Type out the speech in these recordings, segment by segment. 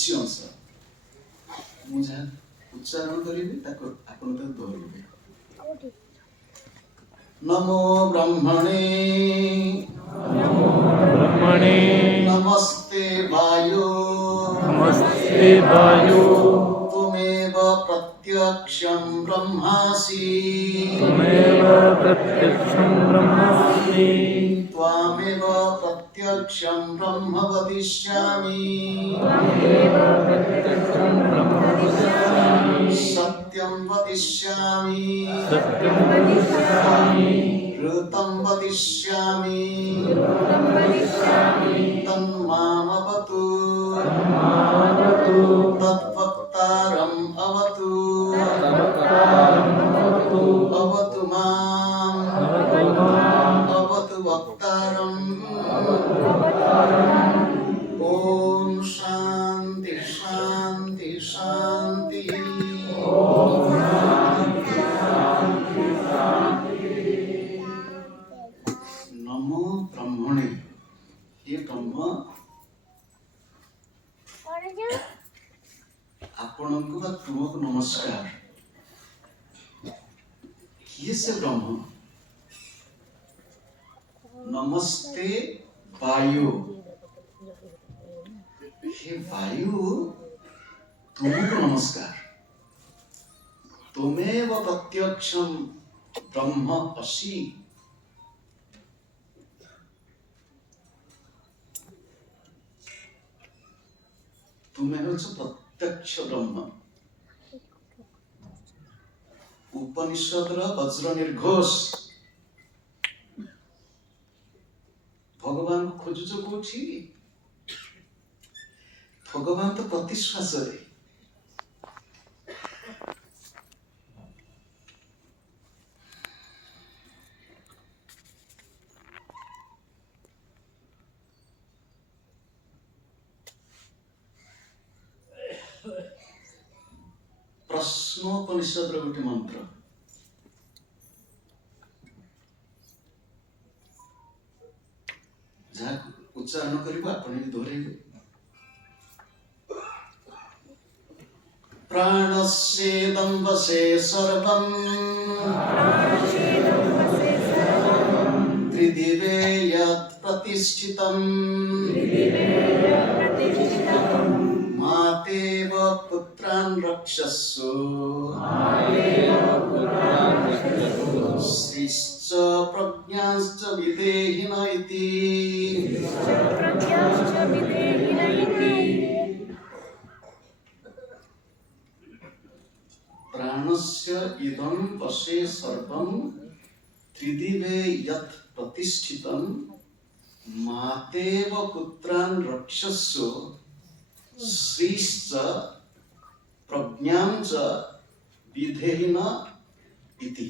किछि अंश मु जहाँ उच्चारण करी आपण दोहराइबे। नमो ब्रह्मणे नमस्ते वायु त्वमेव प्रत्यक्षं ब्रह्मासि त्वामेव प्रत्यक्षं ब्रह्म वदिष्यामि सत्यं वदिष्यामि ऋतं वदिष्यामि तन्मामवतु तद्वक्तारम् अवतु अवतु माम् अवतु वक्तारम्। ॐ शान्ति शान्ति शान्ति। नमो ब्रह्मणे। ये ब्रह्म आपणको बा तुमको नमस्कार। किए से ब्रह्म? नमस्ते वायु। हे वायु तुमको नमस्कार। तुमेव प्रत्यक्षं ब्रह्म असि। तुम्हें हो प्रत्यक्ष ब्रह्म। उपनिषद वज्र निर्घोष भगवान खोजुच कोठी? भगवान तो प्रतिश्वास रे। प्रश्नोपनिषद गोटे मंत्र जहाँ उच्चारण करिबा आपण दोहराइबे। प्राणस्येदं वसे सर्वं त्रिदिवे यत् प्रतिष्ठितं मातेव पुत्रान् रक्षस्व श्रीश्च प्रज्ञाश्च विदेहिन इति। प्राणस्य इदं वशे सर्वं त्रिदिवे यत् प्रतिष्ठितं मातेव पुत्रान् रक्षस्व श्रीश्च प्रज्ञां च विधेहिन इति।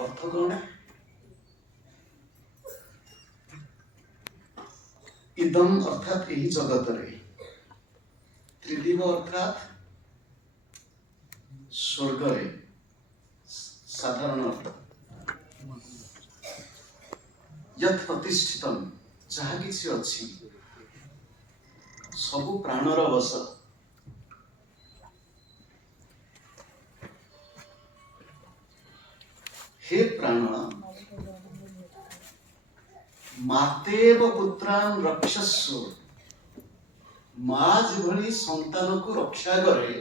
अर्थ कौन? इदम अर्थात यही जगत रे। त्रिदिव अर्थात स्वर्ग रे साधारण अर्थ। यत् प्रतिष्ठितम जहा किछि अछि सबु प्राणर वश। हे प्राण मातेव पुत्रान् रक्षस्व। माँ जिभली संतान को रक्षा करे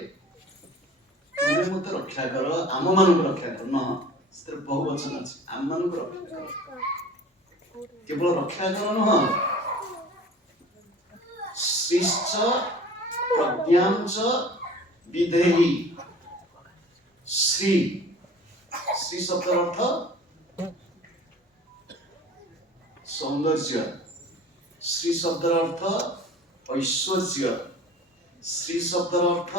तुम्हें मत रक्षा कर आम मान रक्षा कर न बहुवचन अच्छे आम मान रक्षा कर केवल रक्षा कर नुह श्रीश्च प्रज्ञां च विधेहि। श्री श्री शब्द अर्थ सौंदर्य। श्री शब्द अर्थ ऐश्वर्य। श्री शब्द अर्थ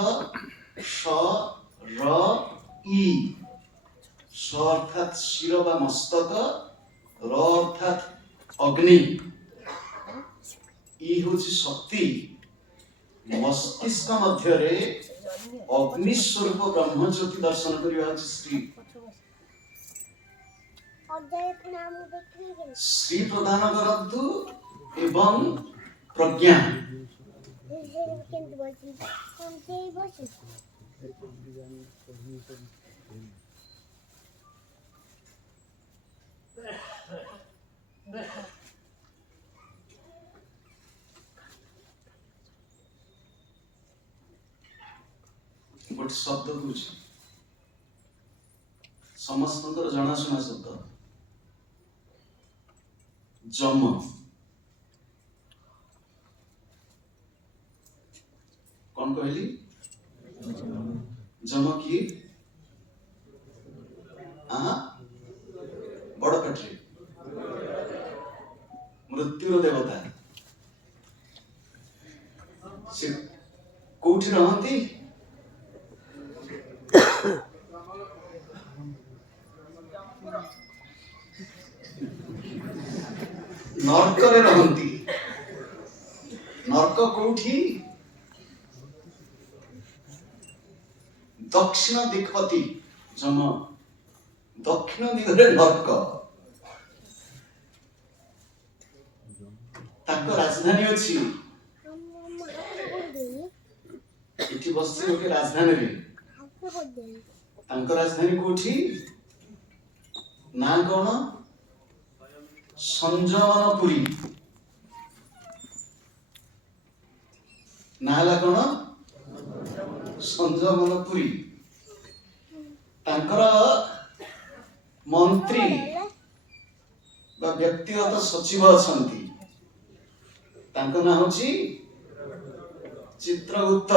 श र ई। स अर्थात शिर व मस्तक, र अर्थात अग्नि, ई होची शक्ति। मस्तिष्क मध्य रे अग्नि स्वरूप ब्रह्म ज्योति दर्शन करिया श्री। श्री प्रदान करन्तु एवं प्रज्ञा गोटे शब्द कौन समस्त जनाशुना शब्द जम कौन कहली जम किए बड़ कटे मृत्युर देवता से कौटी रहती नरकरे रहती नरक कौटी दक्षिण दिक्पति जम दक्षिण दिगरे नरक ताको राजधानी अच्छी इठी बस्ती गोटे राजधानी रे तांको राजधानी कोठी ना कौन संजमनपुरी ना कौन संजमनपुरी तांकर मंत्री बा व्यक्तिगत सचिव अछंती तांको ना होची चित्रगुप्त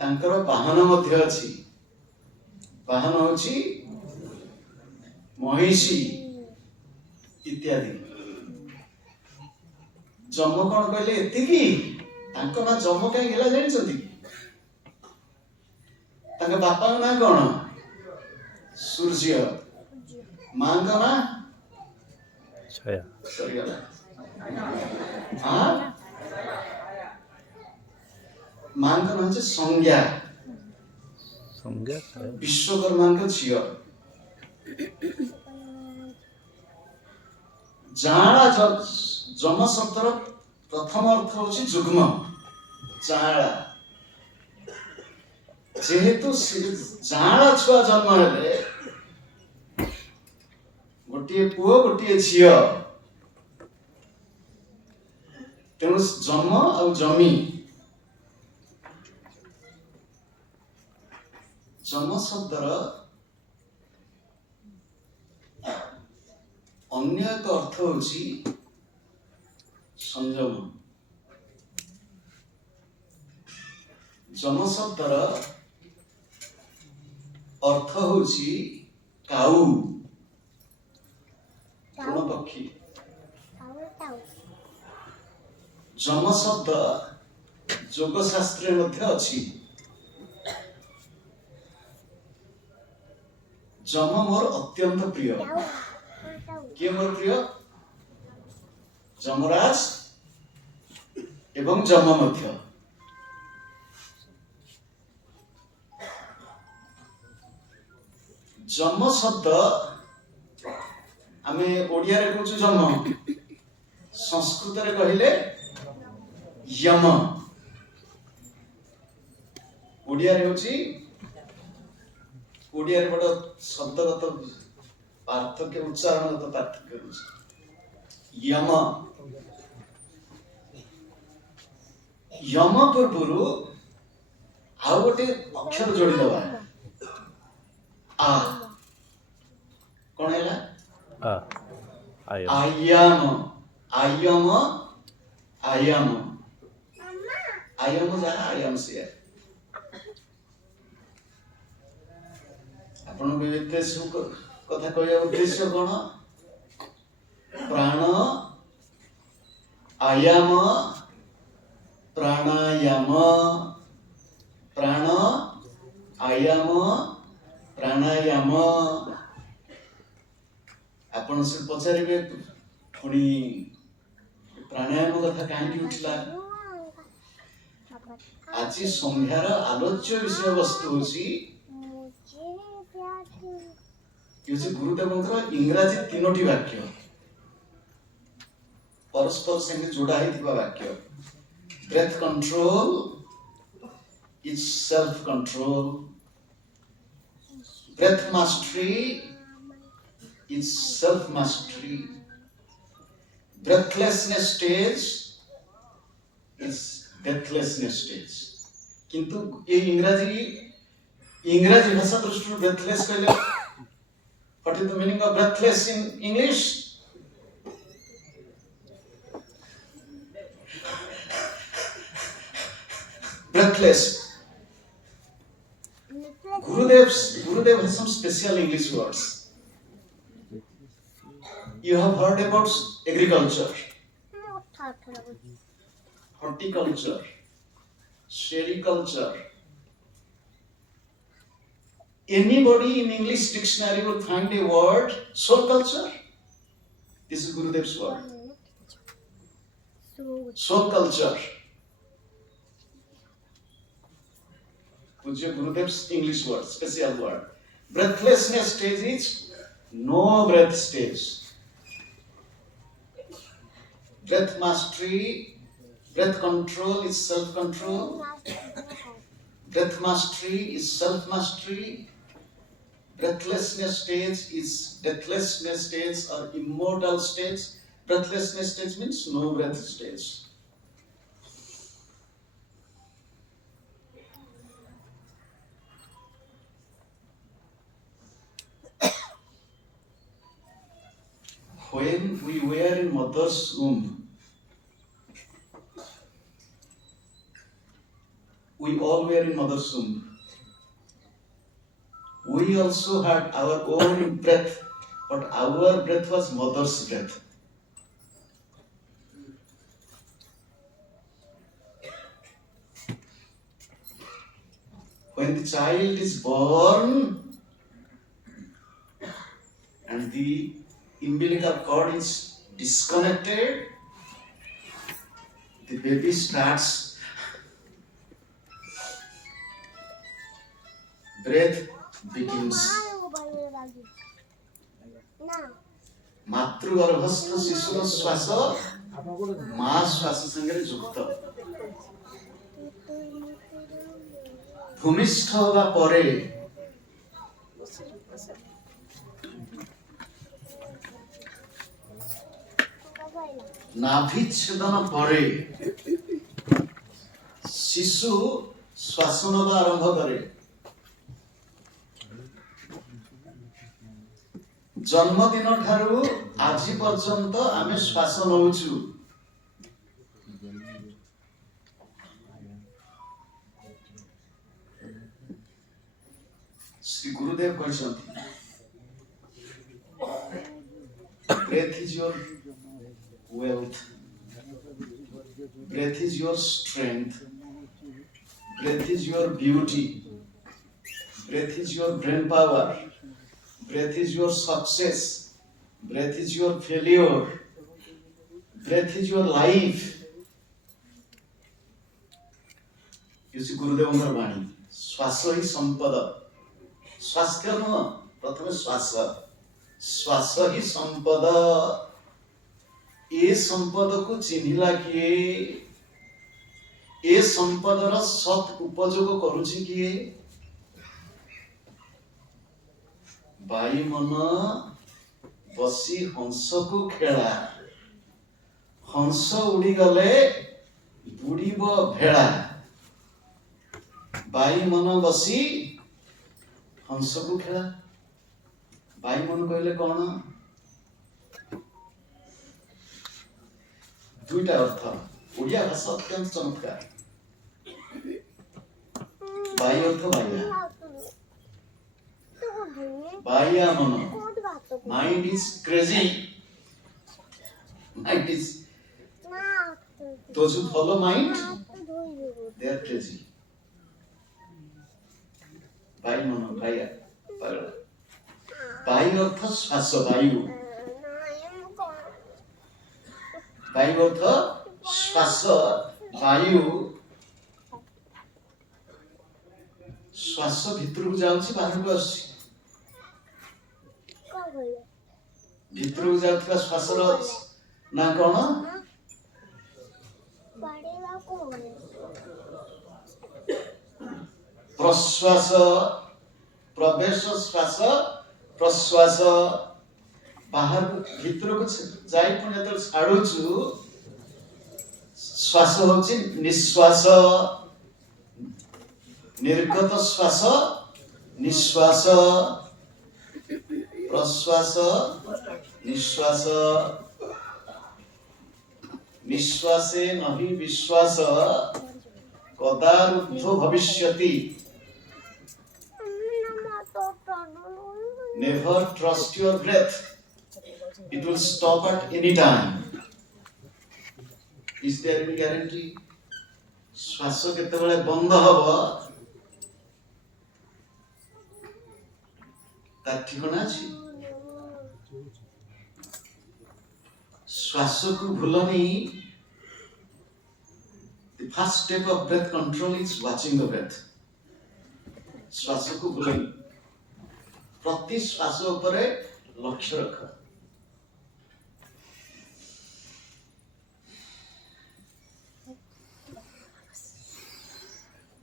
तांकर वाहन मध्य अछि वाहन होची महिषी इत्यादि जम कौन कहले एतिकी तांको ना जम कहीं गेला जानिछंती तांका बापा ना कौन सूर्य मां का ना छाया सरियाला मां का नाम संज्ञा विश्वकर्मा का झियो जाड़ा जम शब्दर प्रथम अर्थ होची जुग्म जाड़ा जेहेतु जाड़ा छुआ जन्म हेले गोटे पुओ गोटे झियो तेणु जम और जमी जम शब्दर अन्य एक अर्थ होची संयम जम शब्दर अर्थ होची काऊ पक्षी जम शब्द योग शास्त्र मध्य अछि जम मोर अत्यंत प्रिय किए मोर प्रिय जमराज एवं जम मध्य जम शब्द आमे ओडिया रे कहू जम संस्कृत रे कहिले यम ओडिया रे होची ओडिया रे बड़ शब्दगत पार्थक्य उच्चारणगत पार्थक्य होची यम यम पूर्वरु आउ गोटे अक्षर जोड़ी दबा आ कौन हैला आयाम आयम आयाम आयाम जहाँ आयाम से आपण कथा कहया उद्देश्य कौन प्राण आयाम प्राणायाम प्राण आयाम प्राणायाम आपण से पचारे पुणी प्राणायाम कथा कहीं उठला आज संध्यार आलोच्य विषय वस्तु होची गुरुदेवंकर इंग्राजी 3टी वाक्य परस्पर संगे जोड़ा होइथिबा वाक्य breath control is self control breath mastery is self mastery breathlessness stage is deathlessness stage किंतु ये इंग्रजी भाषा दृष्टि breathless कहले what is the meaning of breathless in English breathless Gurudev has some special English words you have heard about agriculture horticulture sericulture anybody in English dictionary will find a word soul culture this is Gurudev's word soul culture Pujya Gurudev's English word special word breathlessness stage is no breath stage breath mastery breath control is self control breath mastery is self mastery breathlessness stage is deathlessness stage or immortal stage breathlessness stage means no breath stage when we were in mother's womb we all were in mother's womb we also had our own breath but our breath was mother's breath when the child is born and the umbilical cord is disconnected the baby starts breath begins मातृगर्भस्थ शिशुर श्वास माँ श्वास संगे युक्त भूमिष्ठ होगा परे नाभिच्छेदन परे शिशु श्वास नवा आरंभ करे जन्मदिन ठारू आज पर्यंत आमे श्वास नउछु Shri Gurudev कहछन्ति breath is your wealth breath is your strength breath is your beauty breath is your brain power breath is your success breath is your failure breath is your life you see गुरुदेवଙ୍କର ବାଣୀ श्वास ही संपद स्वास्थ्य न प्रथम श्वास श्वास ही संपद ए संपद को चिन्हिला किए ए संपदर सत उपयोग करूछि किए बाई मन बसी हंस को खेला हंस उड़ी गले बुड़ीब भेड़ा बाई मन बसी हंस को खेला बाई मन कहले कौन दुईटा अर्थ ओडिया भाषा अत्यंत चमत्कार बाई अर्थ बाइया बाइया मन mind is crazy mind is those who follow mind they are crazy by मन बाइया पागल बाई अर्थ श्वास वायु बाई अर्थ श्वास वायु श्वास भितर को जाउछि बाहर को आछि भितर को जाउଥିବା श्वास रो ना कोन प्रश्वास प्रवेश श्वास प्रश्वास बाहर भीतर को जाई पुणी जब छाड़ुछु श्वास होची निश्वास निर्गत श्वास निश्वास प्रश्वास निश्वास निश्वासे नहि विश्वास कदारुद्धो भविष्यति never trust your breath it will stop at any time is there any guarantee श्वास केतेबेले बंद हबो ता ठिकाना अछि श्वास को भूलनी the first step of breath control is watching the breath श्वास को भूलनी प्रति श्वास ऊपर लक्ष्य रख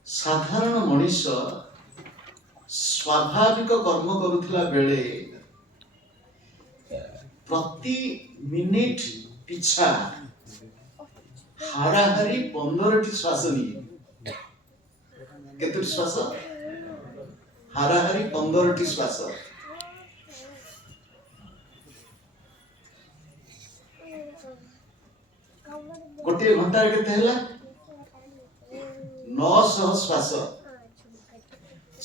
साधारण मनुष्य स्वाभाविक कर्म करुथिला बेले प्रति मिनिट पिछा हाराहारी 15 श्वास निये केतु श्वास हाराहारी 15 श्वास गोटे घंटा केते हैला 900 श्वास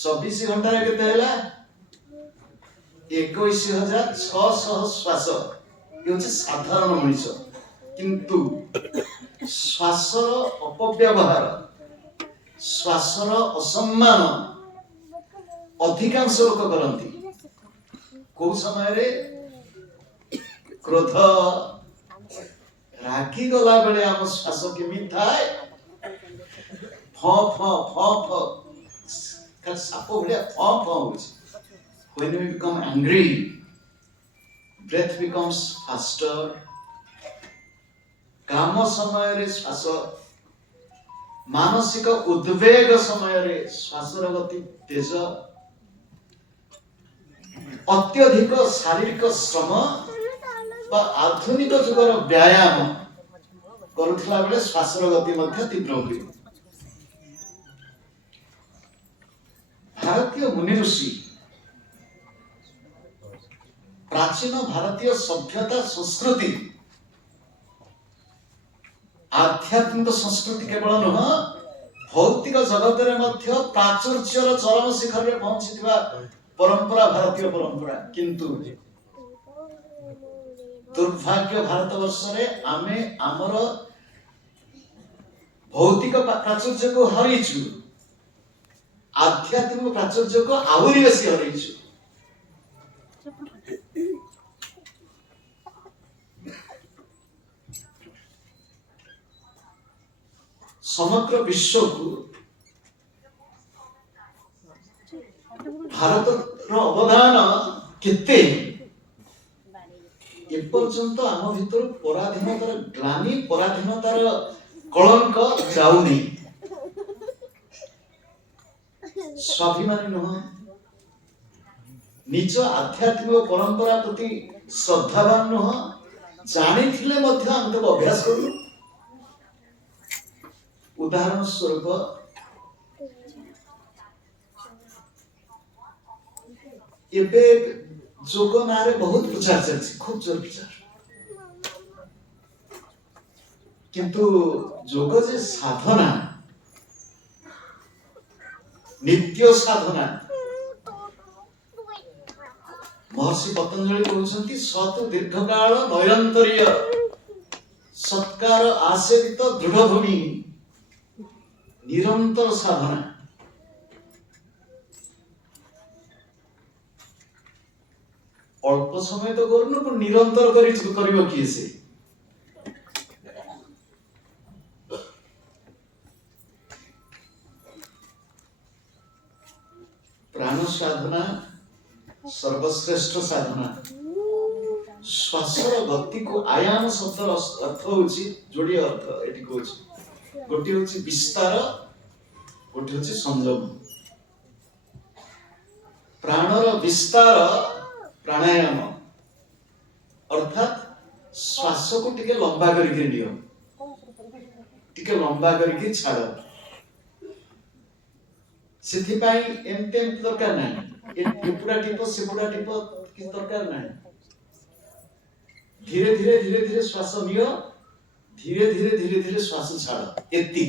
24 घंटा केते हैला 21600 श्वास ये होचे साधारण मनुष्य किंतु श्वासर अपव्यवहार श्वासर असम्मान अधिकांश लोक करती को समय रे क्रोध रागी गला बेले आम श्वास केमी थाए फ फ फ फ कल साप भलिया फ फ होछि when we become angry breath becomes faster काम समय रे श्वास मानसिक उद्वेग समय रे श्वासर गति तेज अत्यधिक शारीरिक श्रम बा आधुनिक जुगर व्यायाम करुथिला बेले श्वासर गति मध्य तीव्र हुए भारतीय मुनि ऋषि प्राचीन भारतीय सभ्यता संस्कृति आध्यात्मिक संस्कृति केवल नुह भौतिक जगत रे मध्य प्राचुर्यर चरम शिखर रे पहुंचीथिबा परंपरा भारतीय परंपरा किंतु दुर्भाग्य भारतवर्ष रे आमे आमर भौतिक प्राचुर्य को हरिछु आध्यात्मिक प्राचुर्य को आहुरी बेसी हरिछु समग्र विश्व को भारत रो अवदान केते ए पर्यंत आम भीतर पराधीनतार ग्लानि पराधीनतार कलंक जाउनी स्वाभिमानी नुह निज आध्यात्मिक परंपरा प्रति श्रद्धावान नुह जानी थिले मध्य हम तो अभ्यास करू उदाहरण स्वरूप एबे जोग नारे बहुत प्रचार चलछि खूब जोर प्रचार किंतु जोग जे साधना नित्य साधना महर्षि पतंजलि कहउछंती सत दीर्घकाल नयंतरीय सत्कार आसेवित दृढ़ भूमि निरंतर साधना अल्प समय तो करनु पर निरंतर करियो किए से प्राण साधना सर्वश्रेष्ठ साधना श्वासर गति को आयाम शब्द अर्थ होछि जोड़ी अर्थ एटी कहउछि गोटे होची विस्तार गोटे होची संयम प्राणर विस्तार प्राणायाम अर्थात श्वास को टिके लंबा करके नियो टिके लंबा करके छाड़ सेथि पाई एमते दरकार नाही ए पूरा टिपो से पूरा टिपो कि दरकार नाही धीरे धीरे धीरे धीरे श्वास नियो धीरे धीरे धीरे धीरे श्वास छाड़ एति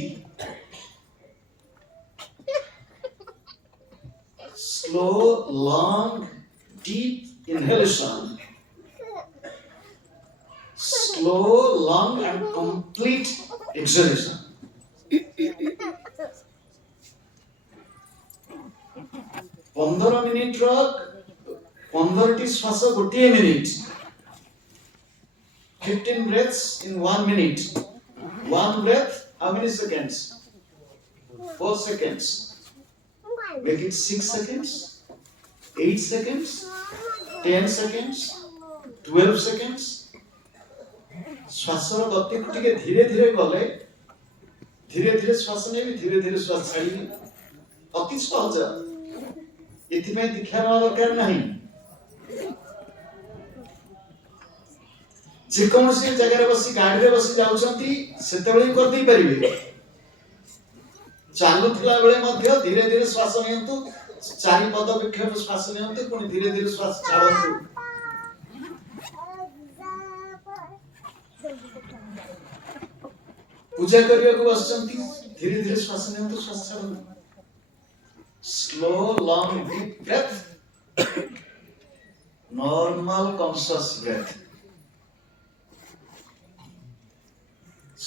slow long deep inhalation slow long and complete exhalation 15 minute रो 15 टी श्वास गोटे minute 15 breaths in 1 minute one breath how many seconds 4 seconds make it 6 seconds 8 seconds 10 seconds 12 seconds श्वास गति को टिके धीरे धीरे गले धीरे धीरे श्वास ने धीरे धीरे श्वास छाड़ी अति सहज एथि में दीक्षा न दरकार नहीं जे कौनसी जगह रे बसी गाड़ी रे बसी जाउछंती सेतेबेले कर दै परिबे चालू थिला बेले मध्य धीरे धीरे श्वास नियंतु चारि पद विक्षेप श्वास नियंतु पुनी धीरे धीरे श्वास छाड़ंतु पूजा करिया को बसचंती धीरे धीरे श्वास नियंतु श्वास छाड़ंतु slow long deep breath normal conscious breath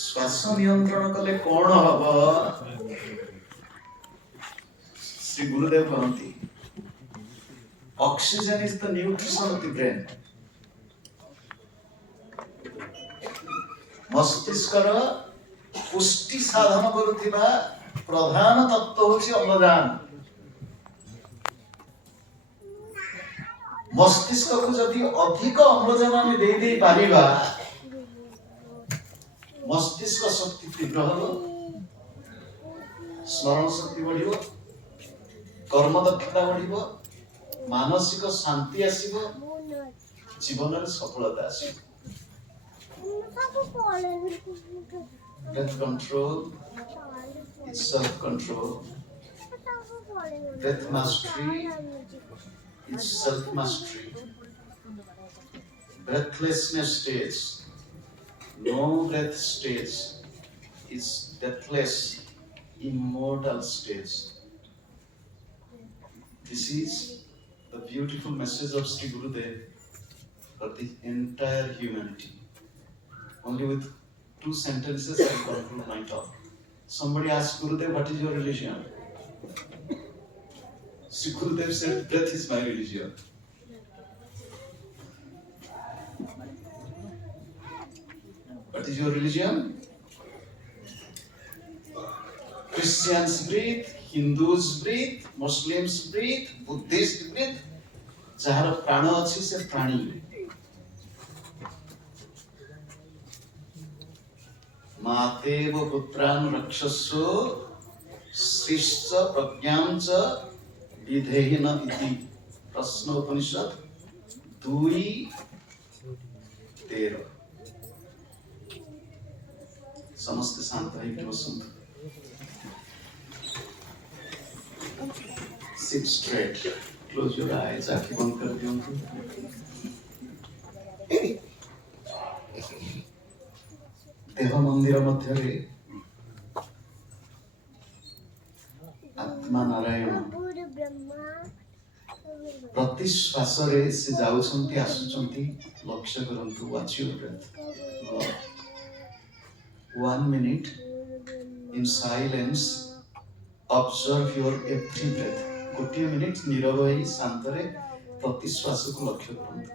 श्वास नियंत्रण कले कोण हबो श्री गुरुदेव कहती oxygen is the nutrition of the brain मस्तिष्कर पुष्टि साधन करुथिबा प्रधान तत्व होछि अम्लजान मस्तिष्क को जदि अधिक अम्लजान हम दे दे पारिबा मस्तिष्क शक्ति तीव्र हो स्मरण शक्ति बढ़िबो कर्म दक्षता बढ़िबो मानसिक शांति आसीबो जीवन रे सफलता आसीबो breath control is self control breath mastery is self mastery breathlessness stage no breath stage is deathless immortal stage this is the beautiful message of Sri Gurudev for the entire humanity only with 2 sentences I conclude my talk. Somebody asked Gurudev, what is your religion? Sri Gurudev said, breath is my religion. What is your religion? Christians breathe, Hindus breathe, Muslims breathe, Buddhists breathe. जहार प्राण अच्छी से प्राणी मातेव पुत्रान् रक्षस्व श्रीश्च प्रज्ञां च विधेहिन इति प्रश्न उपनिषद 2:13 समस्त शांत है बसंत sit straight close your eyes आंखें बंद कर दियो देह मंदिर मध्य आत्मा नारायण प्रति श्वास रे से जाउछंती आसुछंती लक्ष्य करंतु watch your breath 1 minute in silence observe your every breath गोटे मिनिट नीरव होई शांत रे प्रति श्वास को लक्ष्य करंतु